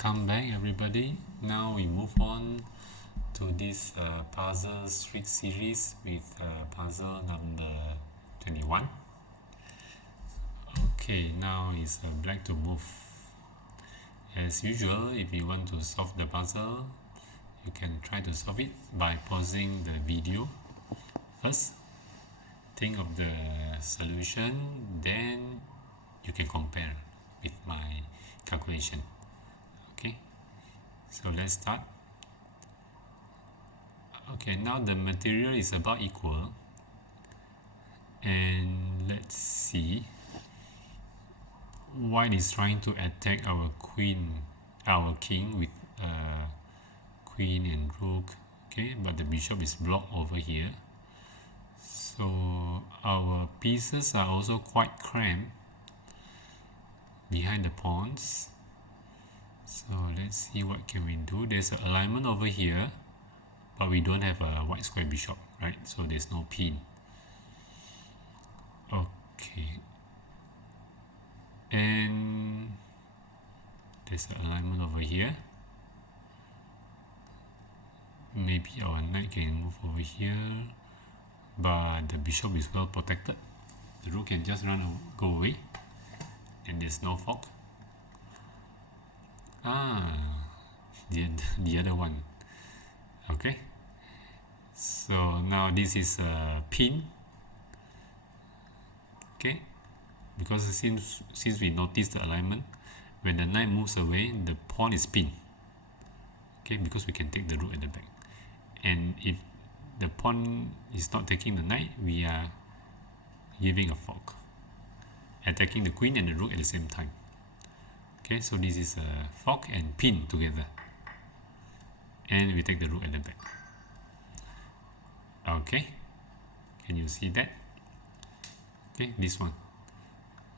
Welcome back everybody. Now we move on to this puzzle street series with puzzle number 21. Okay, now is black to move. As usual, if you want to solve the puzzle, you can try to solve it by pausing the video first. Think of the solution, then you can compare with my calculation. Okay, so let's start. Okay, now the material is about equal, and let's see. White is trying to attack our king with queen and rook. Okay, but the bishop is blocked over here, so our pieces are also quite cramped behind the pawns. So let's see what can we do. There's an alignment over here, but we don't have a white square bishop, right? So there's no pin. Okay, and there's an alignment over here. Maybe our knight can move over here, but the bishop is well protected. The rook can just go away, and there's no fork. The other one. Okay, so now this is a pin. Okay, because since we noticed the alignment, when the knight moves away, the pawn is pinned. Okay, because we can take the rook at the back, and if the pawn is not taking the knight, we are giving a fork, attacking the queen and the rook at the same time. Okay, so this is a fork and pin together, and we take the rook at the back. Okay, can you see that? Okay, this one.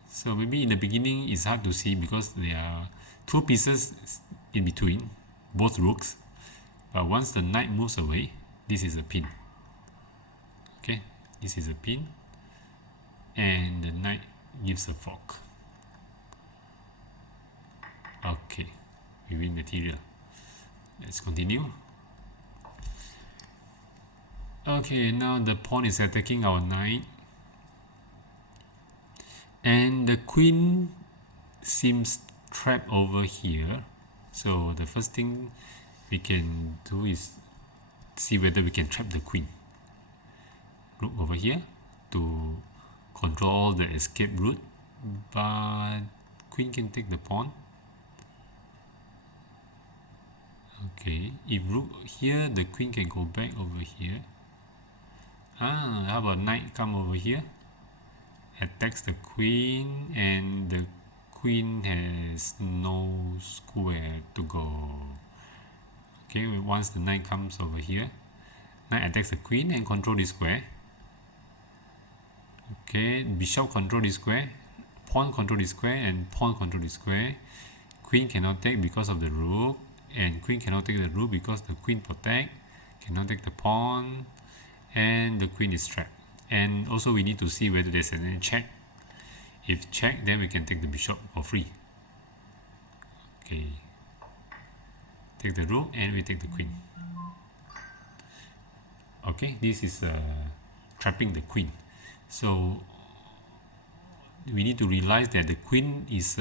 So maybe in the beginning it's hard to see because there are two pieces in between, both rooks, but once the knight moves away, this is a pin. Okay, this is a pin, and the knight gives a fork. Okay, we win material. Let's continue. Okay, now the pawn is attacking our knight, and the queen seems trapped over here. So the first thing we can do is see whether we can trap the queen. Look over here to control the escape route, but queen can take the pawn. Okay, if rook here, the queen can go back over here. How about knight come over here, attacks the queen, and the queen has no square to go. Okay, once the knight comes over here, knight attacks the queen and control this square. Okay, bishop control this square, pawn control this square, and pawn control this square. Queen cannot take because of the rook, and queen cannot take the rook because the queen protect, cannot take the pawn, and the queen is trapped. And also we need to see whether there's any check. If check, then we can take the bishop for free. Okay, take the rook and we take the queen. Okay, this is trapping the queen. So we need to realize that the queen is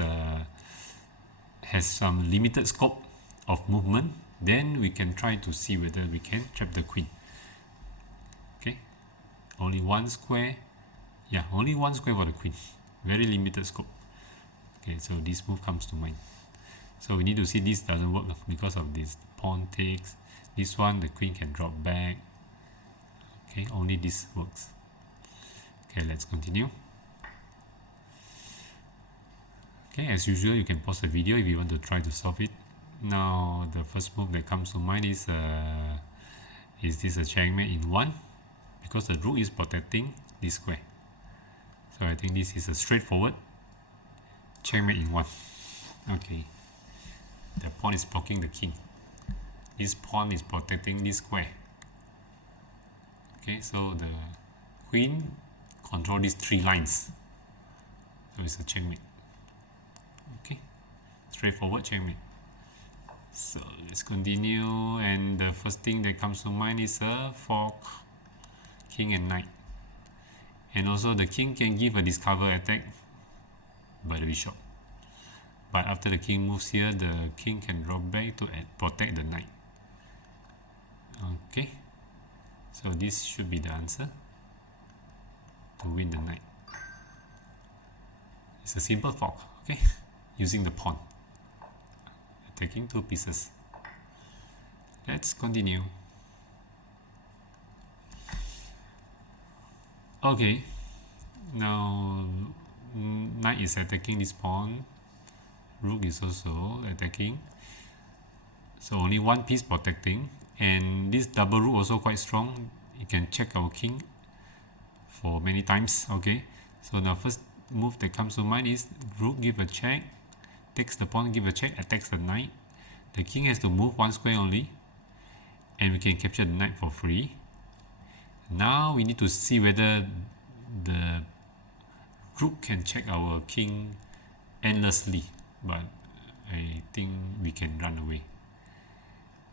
has some limited scope of movement. Then we can try to see whether we can trap the queen. Okay, only one square. Yeah, only one square for the queen. Very limited scope. Okay, so this move comes to mind. So we need to see this doesn't work because of this pawn takes. This one, the queen can drop back. Okay, only this works. Okay, let's continue. Okay, as usual, you can pause the video if you want to try to solve it. Now, the first move that comes to mind is this a checkmate in 1? Because the rook is protecting this square. So I think this is a straightforward checkmate in 1. Okay, the pawn is blocking the king. This pawn is protecting this square. Okay, so the queen control these 3 lines. So it's a checkmate. Okay, straightforward checkmate. So let's continue, and the first thing that comes to mind is a fork, king and knight. And also the king can give a discover attack by the bishop. But after the king moves here, the king can drop back to protect the knight. Okay, so this should be the answer to win the knight. It's a simple fork, okay, using the pawn, attacking two pieces. Let's continue. Okay, now knight is attacking this pawn, rook is also attacking, so only one piece protecting, and this double rook also quite strong. You can check our king for many times. Okay, so the first move that comes to mind is rook give a check, takes the pawn, give a check, attacks the knight. The king has to move one square only, and we can capture the knight for free. Now we need to see whether the rook can check our king endlessly, but I think we can run away.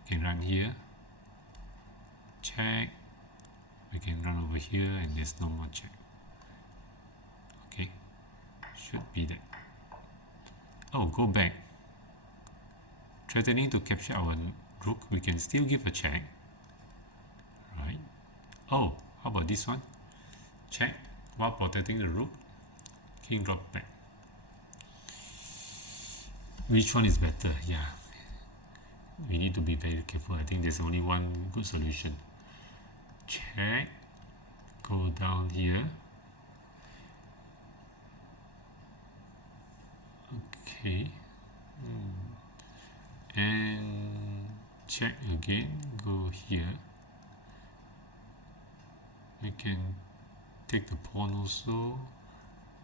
We can run here, check, we can run over here, and there's no more check. Okay, should be that. Oh, go back, threatening to capture our rook. We can still give a check, right? Oh, how about this one? Check while protecting the rook, king drop back. Which one is better? Yeah, we need to be very careful. I think there's only one good solution. Check, go down here. Okay, and check again, go here. We can take the pawn also,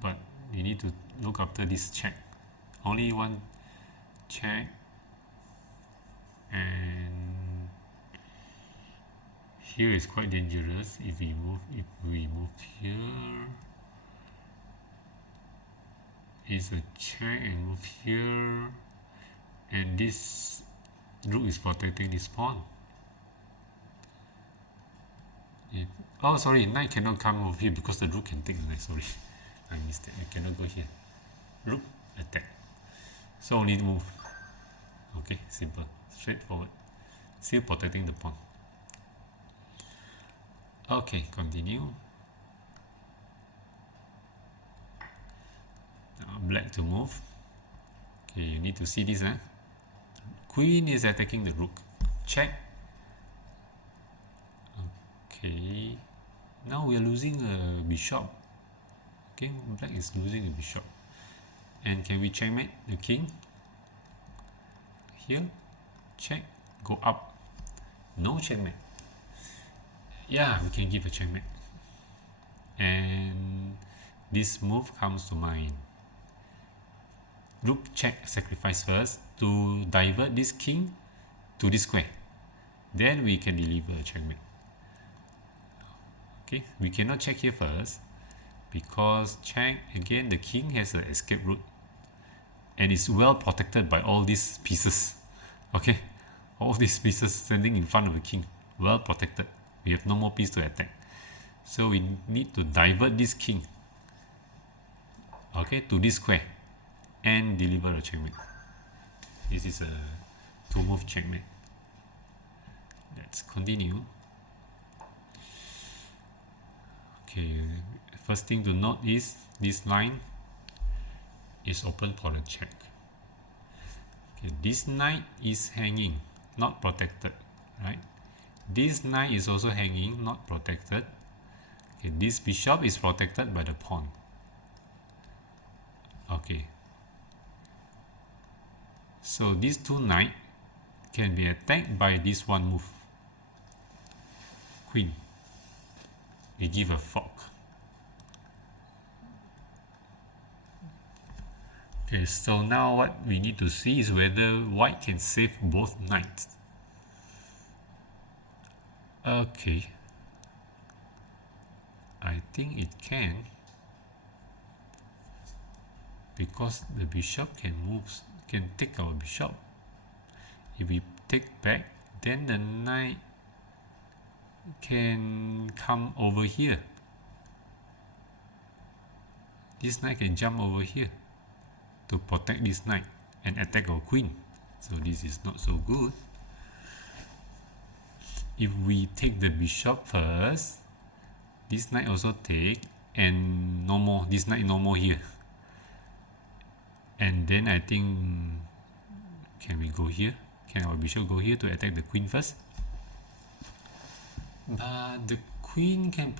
but we need to look after this check. Only one check, and here is quite dangerous. If we move here, is a check, and move here, and this rook is protecting this pawn. Oh, sorry, knight cannot come over here because the rook can take the knight. Sorry, I missed it. I cannot go here. Rook attack. So only move. Okay, simple, straightforward. Still protecting the pawn. Okay, continue. Now black to move. Okay, you need to see this. Queen is attacking the rook. Check. Okay, now we are losing a bishop. Okay, black is losing a bishop. And can we checkmate the king? Here, check, go up. No checkmate. Yeah, we can give a checkmate. And this move comes to mind. Rook check, sacrifice first to divert this king to this square. Then we can deliver a checkmate. Okay, we cannot check here first because check again, the king has an escape route and is well protected by all these pieces. Okay, all these pieces standing in front of the king, well protected. We have no more piece to attack, so we need to divert this king, okay, to this square and deliver a checkmate. This is a two-move checkmate. Let's continue. Okay, first thing to note is this line is open for a check. Okay, this knight is hanging, not protected, right? This knight is also hanging, not protected. Okay, this bishop is protected by the pawn. Okay, so these two knights can be attacked by this one move, queen. We give a fork. Okay, so now what we need to see is whether white can save both knights. Okay, I think it can, because the bishop can take our bishop, If we take back, then the knight can come over here. This knight can jump over here to protect this knight and attack our queen. So this is not so good. If we take the bishop first, this knight also take, and no more, this knight no more here. And then I think, can we go here? Can our bishop go here to attack the queen first? But the queen can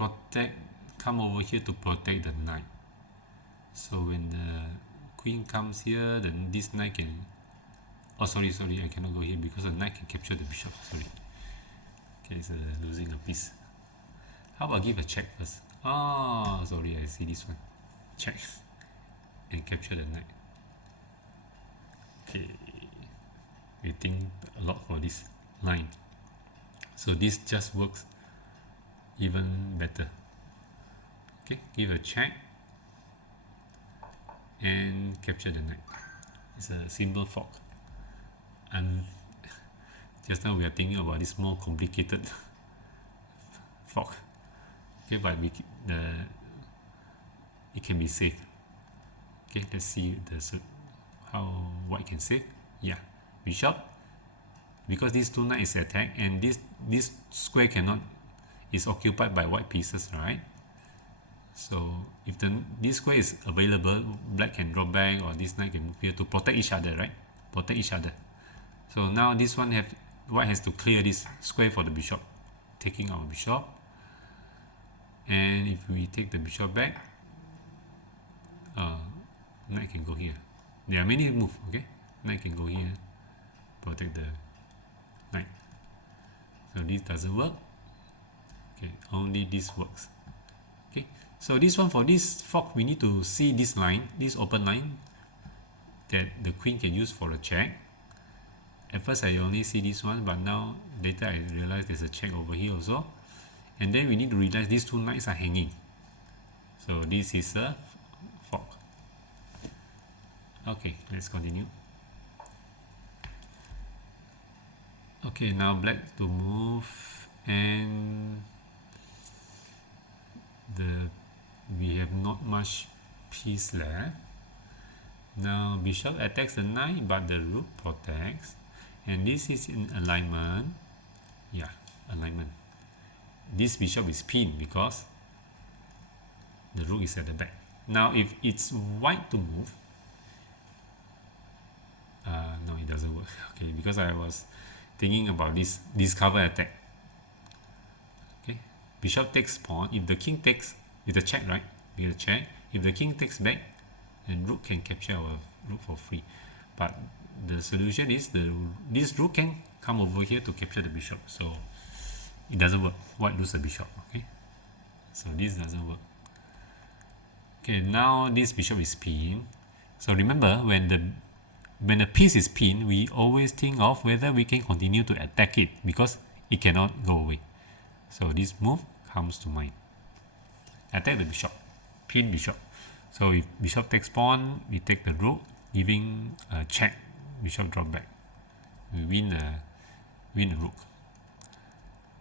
come over here to protect the knight. So when the queen comes here, then this knight can, oh sorry, I cannot go here because the knight can capture the bishop, sorry. Okay, it's losing a piece. How about give a check first? Oh, sorry, I see this one. Check and capture the knight. Okay, we think a lot for this line. So this just works even better. Okay, give a check and capture the knight. It's a simple fork. And just now we are thinking about this more complicated fork. Okay, but it can be saved. Okay, let's see how white can save. Yeah, bishop, because these two knights is attacked and this square is occupied by white pieces, right? So if this square is available, black can drop back or this knight can move here to protect each other, right? Protect each other. So now this one white has to clear this square for the bishop, taking our bishop. And if we take the bishop back, knight can go here. There are many moves, okay? Knight can go here, protect the knight. So this doesn't work. Okay, only this works. Okay, so this one, for this fork, we need to see this line, this open line that the queen can use for a check. At first I only see this one, but now later I realize there's a check over here also. And then we need to realize these two knights are hanging. So this is a fork. Okay, let's continue. Okay, now black to move, and we have not much piece left. Now bishop attacks the knight, but the rook protects, and this is in alignment. Yeah, alignment. This bishop is pinned because the rook is at the back. Now if it's white to move, no, it doesn't work. Okay, because I was thinking about this discover attack. Okay, bishop takes pawn. If the king takes, with a check, right? With a check. If the king takes back, then rook can capture our rook for free. But the solution is this rook can come over here to capture the bishop. So it doesn't work. White lose the bishop. Okay, so this doesn't work. Okay, now this bishop is pinned. So remember, when the piece is pinned, we always think of whether we can continue to attack it because it cannot go away. So this move comes to mind. Attack the bishop, pin bishop. So if bishop takes pawn, we take the rook, giving a check. Bishop drop back. We win the rook.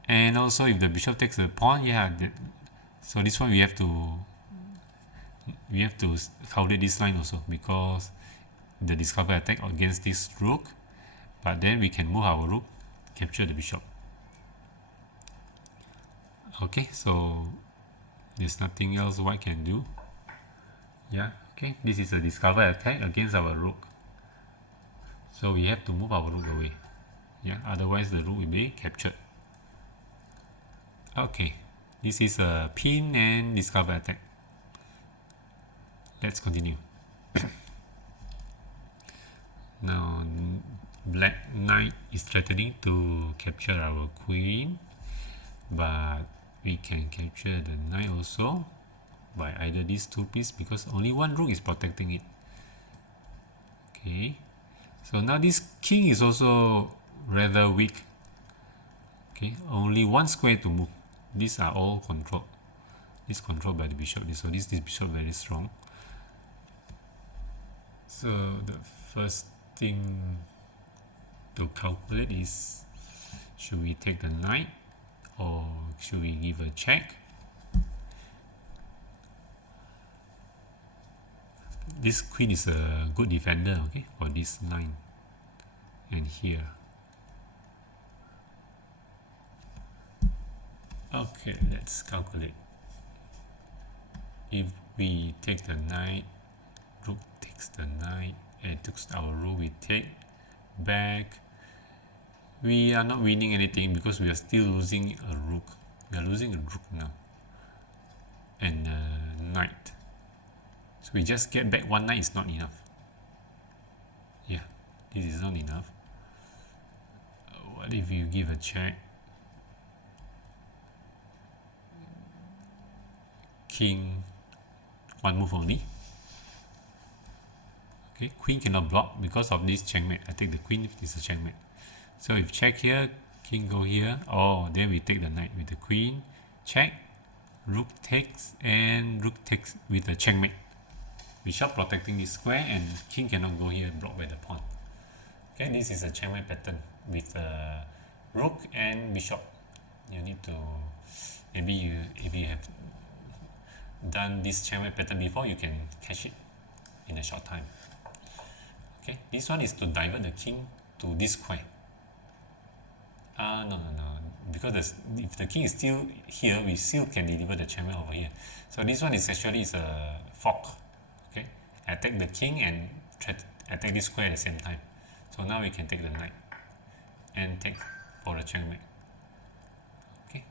And also if the bishop takes the pawn, yeah. So this one we have to calculate this line also, because the discover attack against this rook, but then we can move our rook, capture the bishop. Okay, so there's nothing else white can do. Yeah, okay, this is a discover attack against our rook, so we have to move our rook away. Yeah, otherwise the rook will be captured. Okay, this is a pin and discover attack. Let's continue. Now black knight is threatening to capture our queen, but we can capture the knight also by either these two pieces, because only one rook is protecting it. Okay, so now this king is also rather weak. Okay, only one square to move. These are all controlled. This controlled by the bishop. So this bishop very strong. So the first thing to calculate is, should we take the knight or should we give a check? This queen is a good defender, okay, for this line and here. Okay, let's calculate. If we take the knight, rook takes the knight, and takes our rook, we take back. We are not winning anything because we are still losing a rook. We are losing a rook now and a knight. So we just get back one knight is not enough. Yeah, this is not enough. What if you give a check? King, one move only. Okay, queen cannot block because of this checkmate. I take the queen, it's a checkmate. So if check here, king go here. Oh, then we take the knight with the queen. Check, rook takes, and rook takes with a checkmate. Bishop protecting this square, and king cannot go here, blocked by the pawn. Okay, this is a checkmate pattern with rook and bishop. You need to, maybe if you have done this checkmate pattern before, you can catch it in a short time. Okay, this one is to divert the king to this square. No, because if the king is still here, we still can deliver the checkmate over here. So this one is actually a fork. Okay, attack the king and try to attack this square at the same time. So now we can take the knight and take for the checkmate. Okay,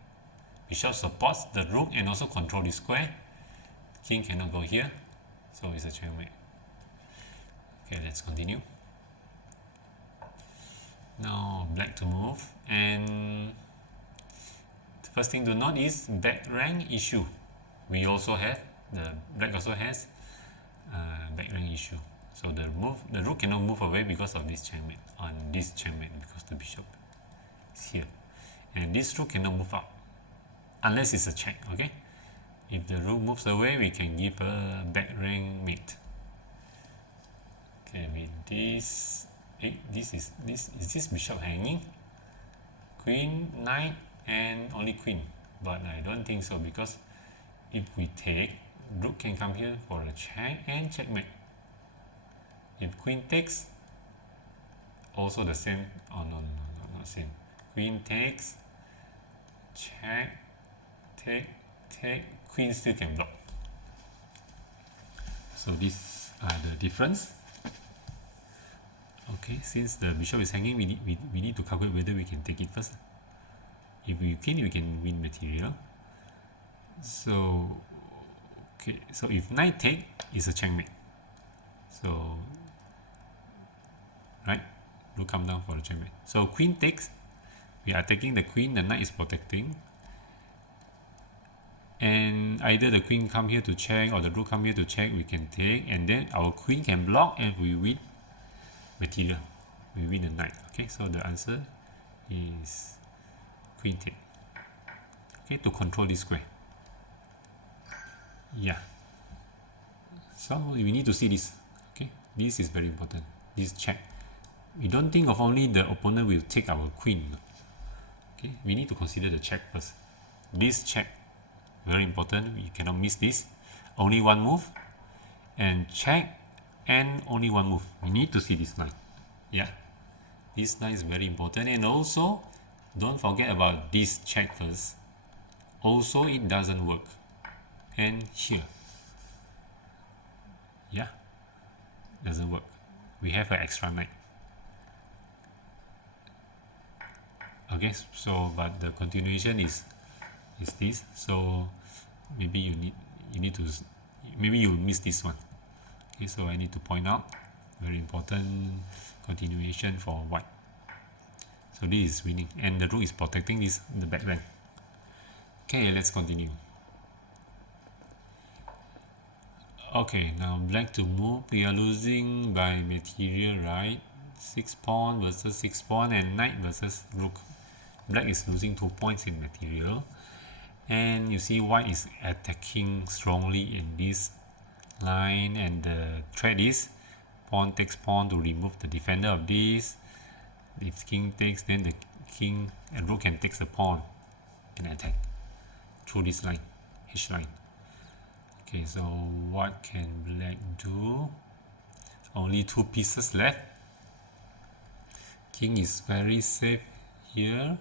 bishop supports the rook and also control the square. King cannot go here, so it's a checkmate. Okay, let's continue. Now black to move, and the first thing to note is back rank issue. We also have black also has back rank issue. So the rook cannot move away because of this checkmate on this checkmate because the bishop is here, and this rook cannot move up unless it's a check. Okay, if the rook moves away, we can give a back rank mate. Okay, with this. Is this bishop hanging? Queen, knight, and only queen. But I don't think so, because if we take, rook can come here for a check and checkmate. If queen takes, also the same. Oh no, not same. Queen takes, check, take, queen still can block. So these are the difference. Okay, since the bishop is hanging, we need to calculate whether we can take it first. If we can win material. So okay, so if knight take is a checkmate. So right, rook come down for a checkmate. So queen takes, we are taking the queen, the knight is protecting, and either the queen come here to check or the rook come here to check, we can take, and then our queen can block and we win material. We win the knight. Okay, so the answer is queen take. Okay, to control this square. Yeah. So we need to see this. Okay, this is very important. This check. We don't think of only the opponent will take our queen. Okay, we need to consider the check first. This check, very important. You cannot miss this. Only one move, and check, and only one move. We need to see this line. Yeah, this line is very important. And also, don't forget about this check first. Also, it doesn't work. And here, yeah, doesn't work. We have an extra knight. Okay, so but the continuation is this. So maybe you need to, maybe you miss this one. Okay, so I need to point out, very important continuation for white. So this is winning, and the rook is protecting this in the back rank. Okay, let's continue. Okay, now black to move. We are losing by material, right? 6 pawn versus 6 pawn, and knight versus rook. Black is losing 2 points in material, and you see white is attacking strongly in this line, and the threat is pawn takes pawn to remove the defender of this. If king takes, then the king and rook can take the pawn and attack through this line, H line. Okay, so what can black do? Only 2 pieces left. King is very safe here,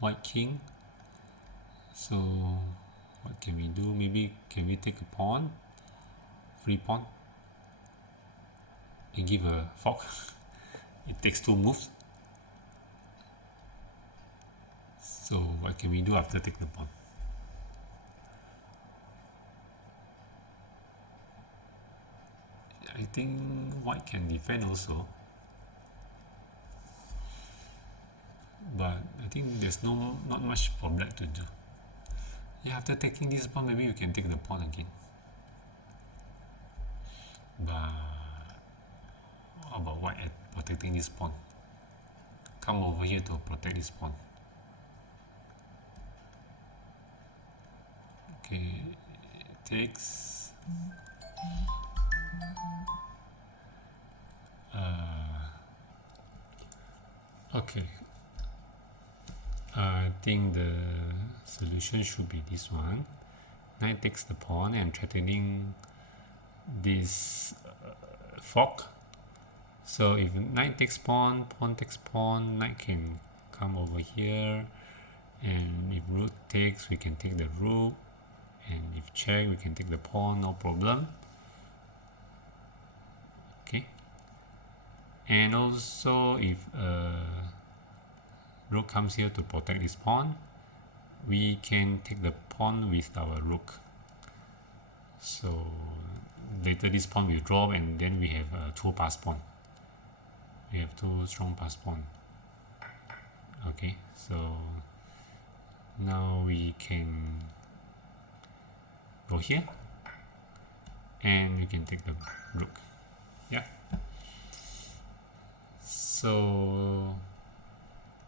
white king. So what can we do? Maybe can we take a pawn, free pawn, and give a fork? It takes 2 moves. So what can we do after taking the pawn? I think white can defend also, but I think there's not much for black to do. Yeah, after taking this pawn, maybe you can take the pawn again. But how about white protecting this pawn? Come over here to protect this pawn. Okay, it takes. Okay, I think the solution should be this one. Knight takes the pawn and threatening this fork. So if knight takes pawn, pawn takes pawn, knight can come over here, and if rook takes, we can take the rook, and if check, we can take the pawn, no problem. Okay, and also if rook comes here to protect this pawn, we can take the pawn with our rook. So later this pawn will drop, and then we have 2 pass pawn. We have 2 strong pass pawn. Okay, so now we can go here, and we can take the rook. Yeah. So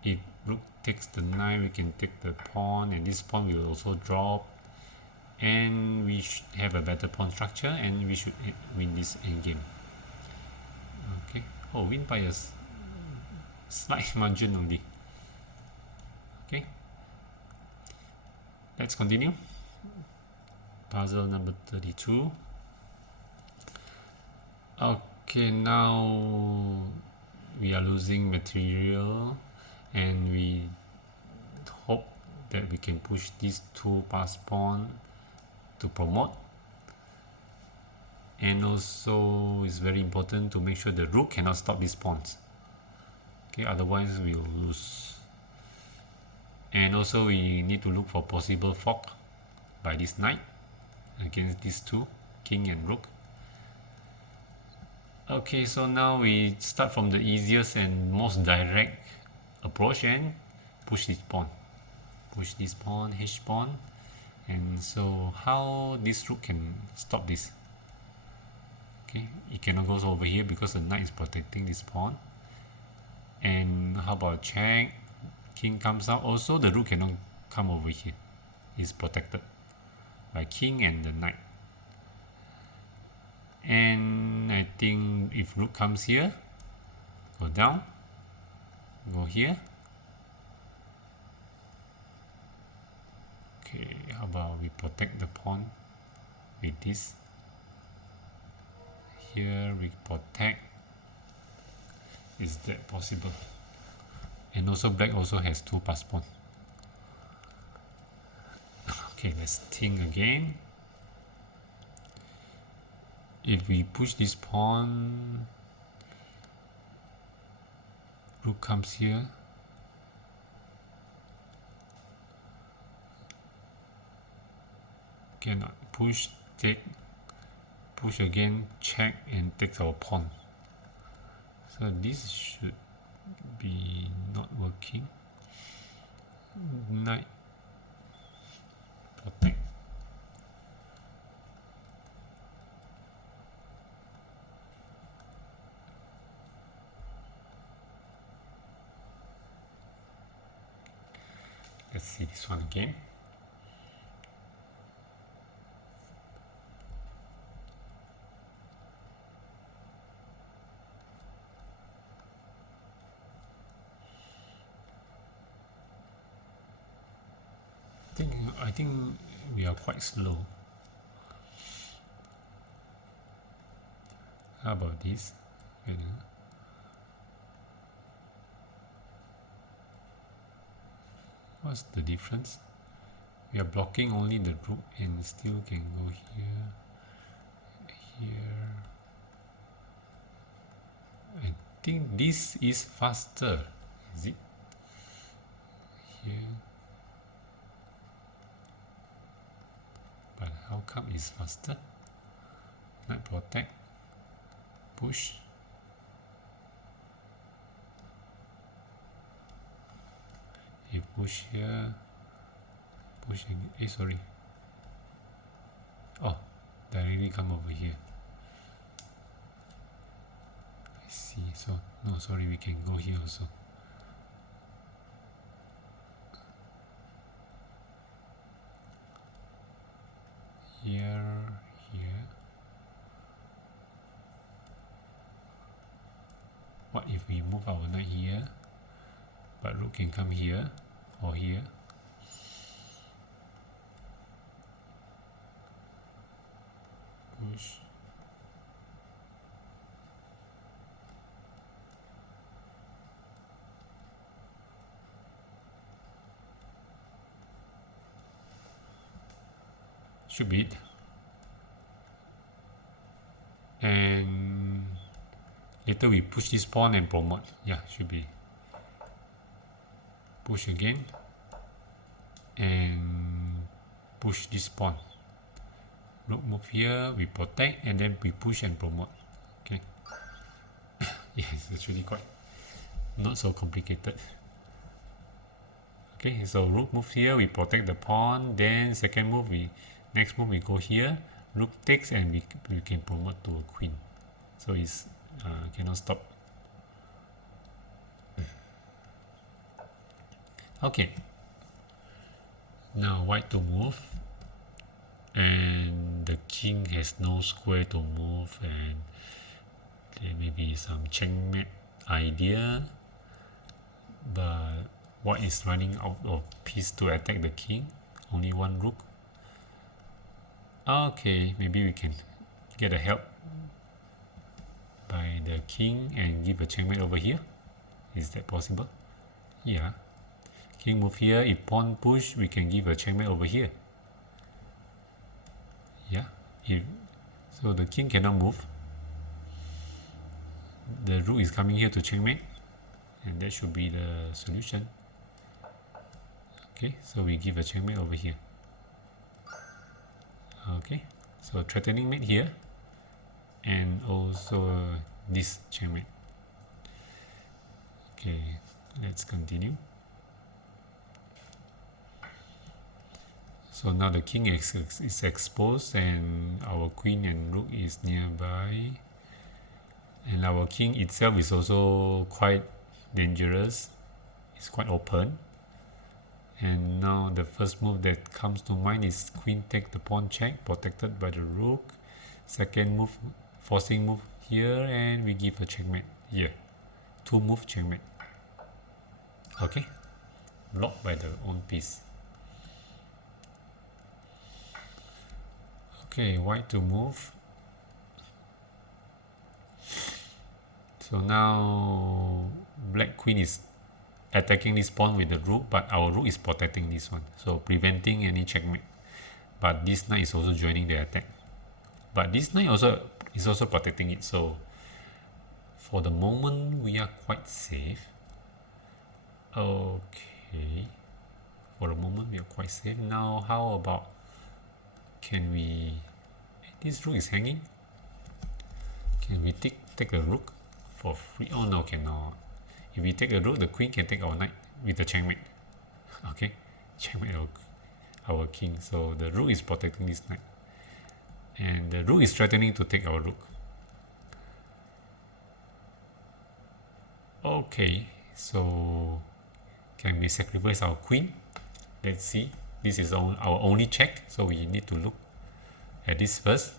if rook takes the knight, we can take the pawn, and this pawn will also drop, and we should have a better pawn structure, and we should win this endgame. Okay. Oh, win by a slight margin only. Okay. Let's continue. Puzzle number 32. Okay, now we are losing material, and we hope that we can push these 2 pass pawn to promote. And also it's very important to make sure the rook cannot stop these pawns. Okay, otherwise we'll lose. And also we need to look for possible fork by this knight against these 2, king and rook. Okay, so now we start from the easiest and most direct approach and push this pawn. Push this pawn, H pawn. And so how this rook can stop this? Okay, it cannot go over here because the knight is protecting this pawn. And how about check? King comes out. Also, the rook cannot come over here. It's protected by king and the knight. And I think if rook comes here, go down, go here. Okay, how about we protect the pawn with this? Here we protect. Is that possible? And also black also has 2 pass pawn. Okay, let's think again. If we push this pawn, rook comes here. Cannot push, take, push again, check, and takes our pawn. So this should be not working. Knight, protect. Let's see this one again. I think we are quite slow. How about this? What's the difference? We are blocking only the rook and still can go here, here. I think this is faster. Is it? Here. But how come it's faster? Knight protect. Push. You push here. Push again. Sorry. Oh, directly come over here. I see. So, no, sorry, we can go here also. Here. What if we move our knight here? But rook can come here or here. Push. Should be it. And later we push this pawn and promote. Yeah, should be. Push again. And push this pawn. Rook move here, we protect, and then we push and promote. Okay. Yeah, it's actually quite not so complicated. Okay, so rook move here, we protect the pawn. Then second move, next move we go here. Rook takes, and we can promote to a queen. So it's cannot stop. Okay. Now white to move, and the king has no square to move, and there may be some checkmate idea, but white is running out of piece to attack the king. Only one rook. Okay, maybe we can get a help by the king and give a checkmate over here. Is that possible? Yeah. King move here. If pawn push, we can give a checkmate over here. Yeah. So the king cannot move. The rook is coming here to checkmate, and that should be the solution. Okay, so we give a checkmate over here. Okay, so threatening mate here, and also this checkmate. Okay, let's continue. So now the king is exposed, and our queen and rook is nearby, and our king itself is also quite dangerous. It's quite open. And now the first move that comes to mind is queen take the pawn check, protected by the rook. Second move, forcing move here, and we give a checkmate here. Two move checkmate. Okay, blocked by the own piece. Okay, white to move. So now black queen is attacking this pawn with the rook, but our rook is protecting this one, so preventing any checkmate. But this knight is also joining the attack, but this knight also is also protecting it. So for the moment we are quite safe. Okay, for the moment we are quite safe. Now how about, can we, this rook is hanging, can we take the rook for free? Oh no, cannot. If we take a rook, the queen can take our knight with the checkmate. Okay, checkmate our king. So the rook is protecting this knight, and the rook is threatening to take our rook. Okay, so can we sacrifice our queen? Let's see. This is our only check, so we need to look at this first.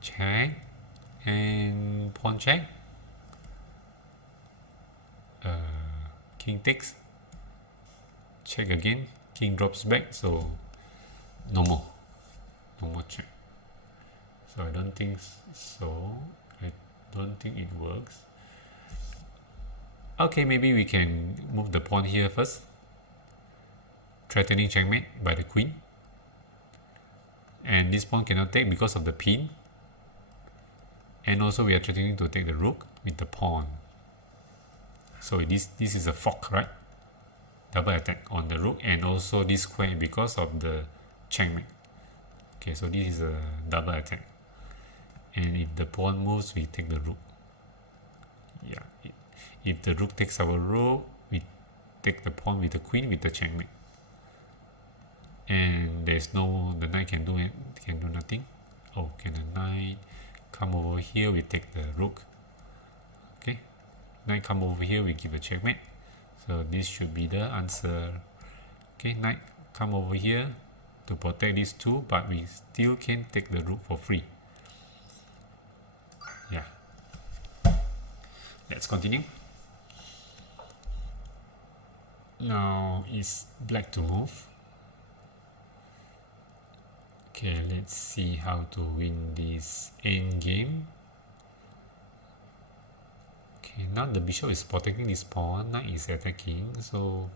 Check and pawn check. King takes. Check again. king drops back, so no more check. So I don't think so. I don't think it works. Okay, maybe we can move the pawn here first, threatening checkmate by the queen. And this pawn cannot take because of the pin. And also we are threatening to take the rook with the pawn. So this is a fork, right? Double attack on the rook and also this square because of the checkmate. Okay, so this is a double attack. And if the pawn moves, we take the rook. Yeah, if the rook takes our rook, we take the pawn with the queen with the checkmate. And there's no, the knight can do nothing. Oh, can the knight come over here? We take the rook. Okay, knight come over here, we give a checkmate. So this should be the answer. Okay, knight come over here to protect these two, but we still can take the rook for free. Yeah. Let's continue. Now it's black to move. Okay, let's see how to win this end game. Okay, now the bishop is protecting this pawn, knight is attacking, so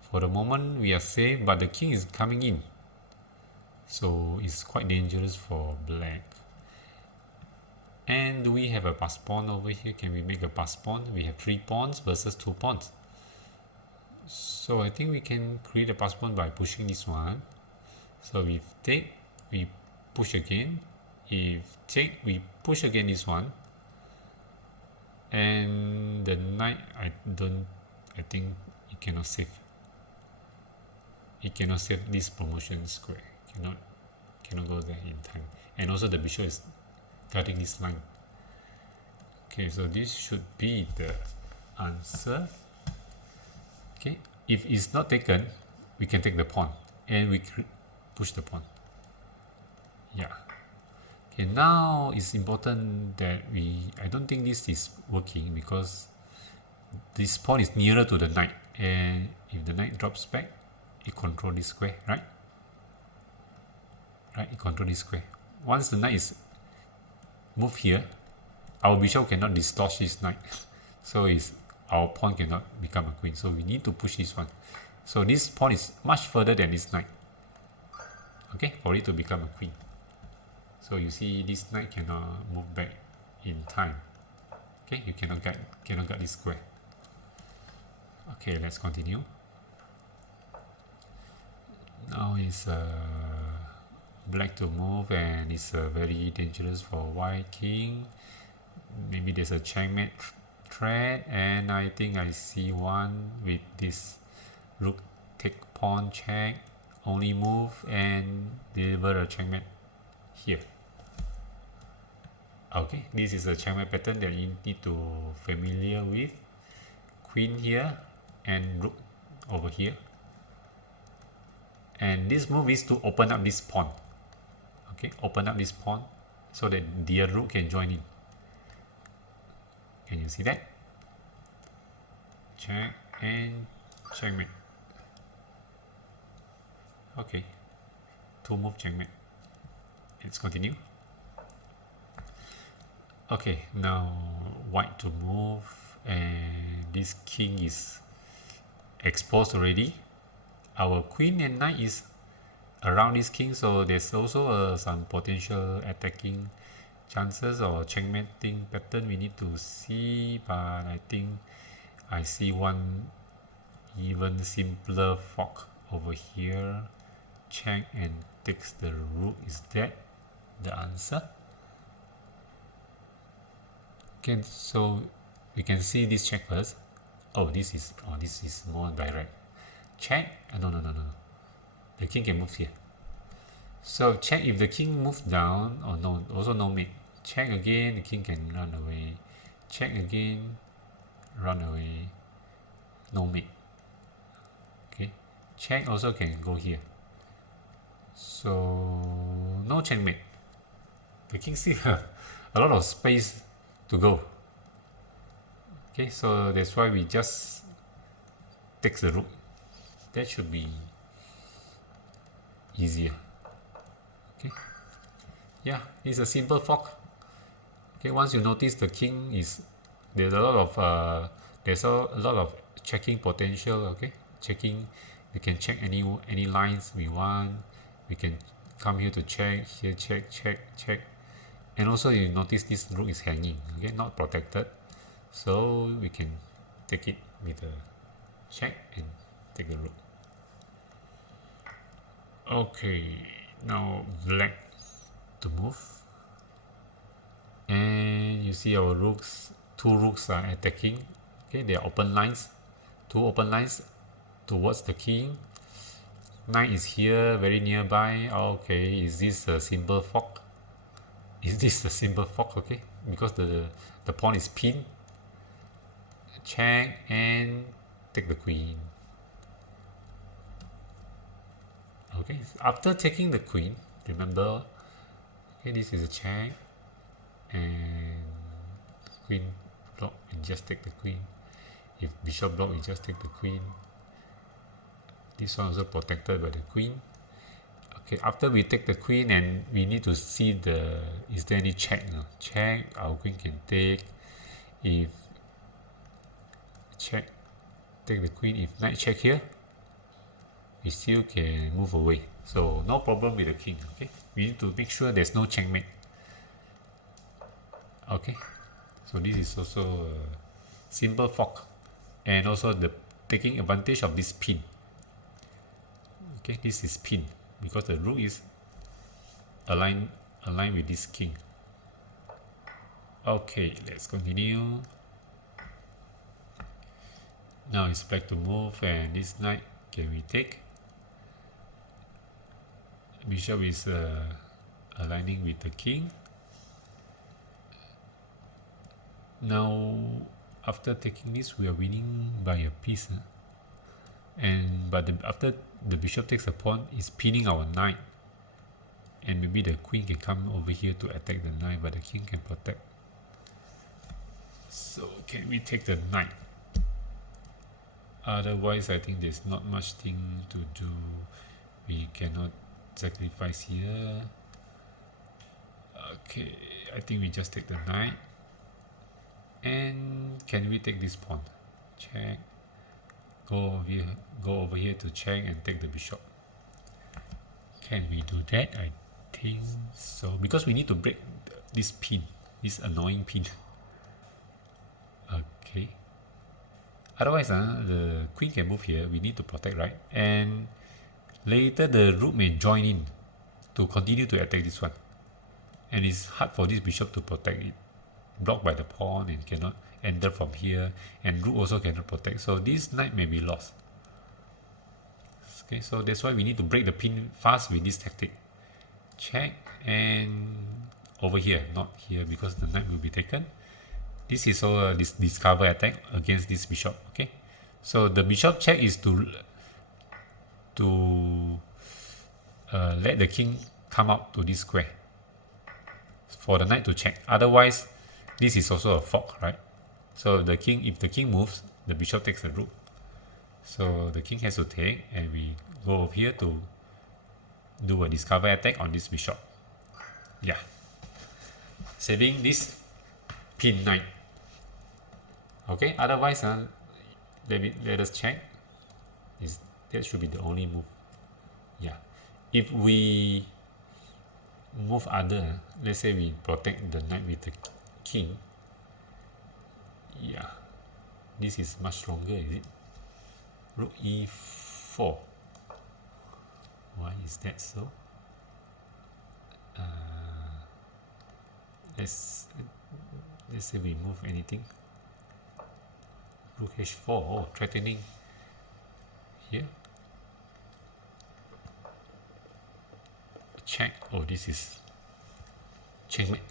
for the moment we are safe, but the king is coming in, so it's quite dangerous for black. And do we have a pass pawn over here? Can we make a pass pawn? We have 3 pawns versus 2 pawns, so I think we can create a pass pawn by pushing this one. So if take, we push again. If take, we push again this one. And the knight, I think it cannot save. It cannot save this promotion square. Cannot go there in time. And also the bishop is guarding this line. Okay, so this should be the answer. Okay, if it's not taken, we can take the pawn and we push the pawn. Yeah. Okay, now it's important that I don't think this is working because this pawn is nearer to the knight, and if the knight drops back, it controls this square, right? Right, it controls this square. Once the knight is moved here, our bishop cannot dislodge this knight, so our pawn cannot become a queen. So we need to push this one. So this pawn is much further than this knight. Okay, for it to become a queen. So you see this knight cannot move back in time. Okay, you cannot get this square. Okay, let's continue. Now it's black to move, and it's very dangerous for white king. Maybe there's a checkmate threat, and I think I see one with this rook take pawn check, only move and deliver a checkmate here. Okay, this is a checkmate pattern that you need to familiar with. Queen here and rook over here. And this move is to open up this pawn. Okay, open up this pawn so that the rook can join in. Can you see that? Check and checkmate. Okay, 2 move checkmate. Let's continue. Okay, now white to move, and this king is exposed already. Our queen and knight is around this king, so there's also some potential attacking chances or checkmating pattern we need to see, but I think I see one even simpler fork over here. Check and takes the rook. Is that the answer? Okay, so we can see this check first. Oh, this is more direct. Check. No. The king can move here. So check if the king moves down, or no, also no mate. Check again, the king can run away. Check again, run away. No mate. Okay. Check also can go here. So no checkmate. The king still have a lot of space to go. Okay, so that's why we just take the rook. That should be easier. Okay, yeah, it's a simple fork. Okay, once you notice the king is, there's a lot of checking potential. Okay, checking, we can check any lines we want. We can come here to check, here check, and also you notice this rook is hanging. Okay, not protected, so we can take it with a check and take the rook. Okay, now black to move, and you see our rooks, two rooks are attacking. Okay, they are open lines, two open lines towards the king. Knight is here, very nearby. Okay, is this a simple fork? Is this a simple fork? Okay, because the pawn is pinned. Check and take the queen. Okay, after taking the queen, remember, okay, this is a check, and queen block, we just take the queen. If bishop block, we just take the queen. This one also protected by the queen. Okay, after we take the queen, and we need to see is there any check? No? Check, our queen can take. If check, take the queen. If knight check here, we still can move away, so no problem with the king. Okay, we need to make sure there's no checkmate. Okay, so this is also a simple fork, and also the taking advantage of this pin. Okay, this is pin because the rook is aligned with this king. Okay, let's continue. Now it's black to move, and this knight can we take? Bishop is aligning with the king. Now after taking this, we are winning by a piece, but after the bishop takes a pawn, is pinning our knight, and maybe the queen can come over here to attack the knight, but the king can protect. So can we take the knight? Otherwise, I think there's not much thing to do. We cannot sacrifice here. Okay, I think we just take the knight. And can we take this pawn? Check. Go over here to check and take the bishop. Can we do that? I think so, because we need to break this pin, this annoying pin. Okay. Otherwise, the queen can move here. We need to protect, right? And later the rook may join in to continue to attack this one, and it's hard for this bishop to protect it. Blocked by the pawn and cannot enter from here, and rook also cannot protect. So this knight may be lost. Okay, so that's why we need to break the pin fast with this tactic. Check, and over here, not here, because the knight will be taken. This is also this discover attack against this bishop. Okay, so the bishop check is to let the king come up to this square for the knight to check. Otherwise, this is also a fork, right? So if the king moves, the bishop takes the rook. So the king has to take, and we go over here to do a discover attack on this bishop. Yeah, saving this pin knight. Okay, otherwise, let us check. That should be the only move. Yeah, if we move other, let's say we protect the knight with the king. Yeah, this is much stronger, is it? Rook e4. Why is that so? Let's say we move anything. Rook h4. Oh, threatening here. Check. Oh, this is checkmate.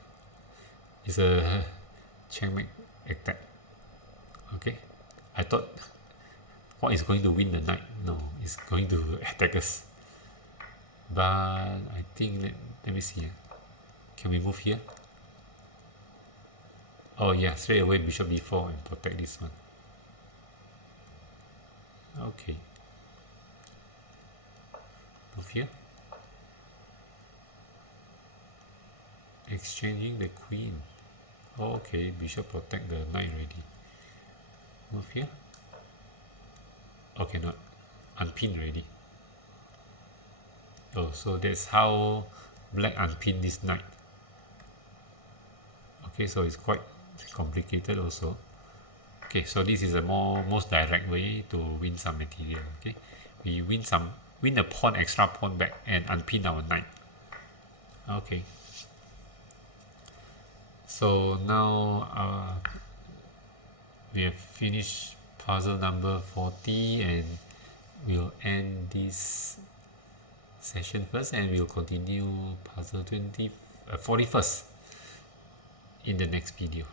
It's a checkmate attack. Okay, I thought what is going to win the knight? No, it's going to attack us. But I think let me see. Can we move here? Oh yeah, straight away bishop d4 and protect this one. Okay, move here. exchanging the queen. Oh, okay, bishop protect the knight already. Move here. Okay, not unpin already. Oh, so that's how black unpin this knight. Okay, so it's quite complicated also. Okay, so this is a most direct way to win some material. Okay, we win a pawn, extra pawn back, and unpin our knight. Okay, so now we have finished puzzle number 40, and we'll end this session first, and we'll continue puzzle 41st in the next video.